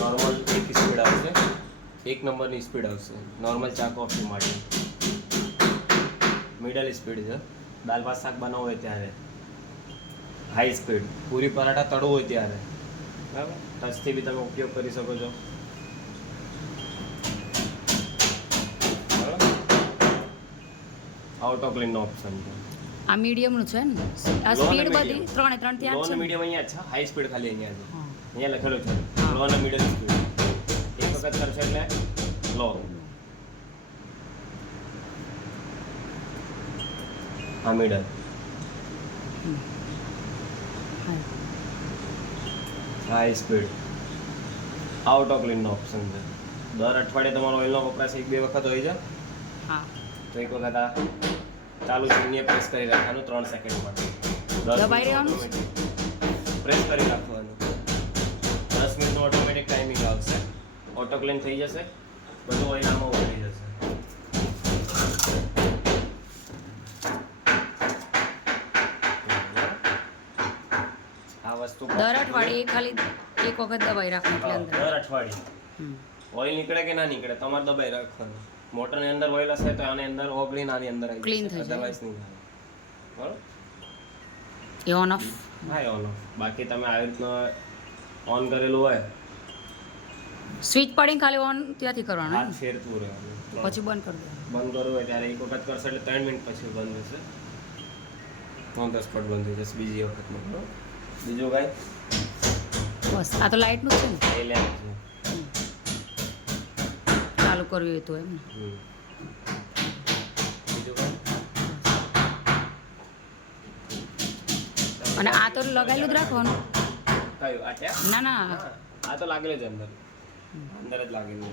Normal એક speed આવશે, 1 નંબરની સ્પીડ આવશે નોર્મલ ચા કોફી માટે. મિડલ સ્પીડ છે દાલ ભાત શાક બનાવવું હોય ત્યારે. હાઈ સ્પીડ પૂરી પરાઠા તળવું હોય ત્યારે. બરાબર, ટચથી બી તમે ઉપયોગ કરી શકો છો. બરાબર, આઉટ ઓફ લાઇનનો ઓપ્શન છે. આ મીડિયમનું છે ને, આ સ્પીડ બધી 3 3 ત્યાં લો છે અને ને? મીડિયમ અહીંયા છે, હાઈ સ્પીડ ખાલી અહીંયા છે. હા. અહીંયા લખેલું છે લો અને મિડલ સ્પીડ. એક વખત કરશે એટલે લો. આ મિડલ. હા. હાઈ સ્પીડ આઉટ ઓફ લાઇનનો ઓપ્શન છે. દર અઠવાડિયે તમારો ઓઇલનો વપરાશ 1-2 વખત હોય છે હા. તો એક વખત આ ચાલુ શૂન્ય પ્રેસ કરી રાખવાનું 3 સેકન્ડ માટે. દબાઈ રહેવાનું? પ્રેસ કરી રાખવાનું. 10 મિનિટનો ઓટોમેટિક ટાઈમિંગ આવશે. ઓટો ક્લીન થઈ જશે, બધું ઓઇલ આમાં ઉતરી જશે. આ વસ્તુ દર અઠવાડિયે ખાલી એક વખત દબાઈ રાખવાનું એટલે અંદર. દર અઠવાડિયે હમ. ઓઇલ નીકળે કે ના નીકળે તમારે દબાઈ રાખવાનું. મોટરની અંદર ઓઇલ હશે તો આની અંદર ઓગળીને આની અંદર આવી Clean જશે. થઈ જાય. Otherwise નહીં થાય. બરાબર? એ ઓન ઓફ. હા, ઓન ઓફ. બાકી તમે આવી રીતના ઓન કરેલું હોય સ્વિચ પડીને ખાલી ઓન ત્યાંથી કરવાનું હાથ ને? ફેરતું રહેવાનું. પછી બંધ કરી દેવાનું. બંધ કરવું હોય ત્યારે એક વખત કરશો એટલે 3 મિનિટ પછી બંધ થશે. ઓન ધ સ્પોટ બંધ થઈ જશે બીજી વખતમાં. બરાબર? બીજું કાંઈ બસ આ તો લાઇટનું જ છે ને, એ લેમ્પ છે. ચાલુ કરવી હોય તો એમ ને. હમ. બીજું કાંઈ અને આ તો લગાવેલું જ રાખવાનું. કયું આ ટેપ? ના ના હા, આ તો લાગેલું જ અંદર જ લાગેલું.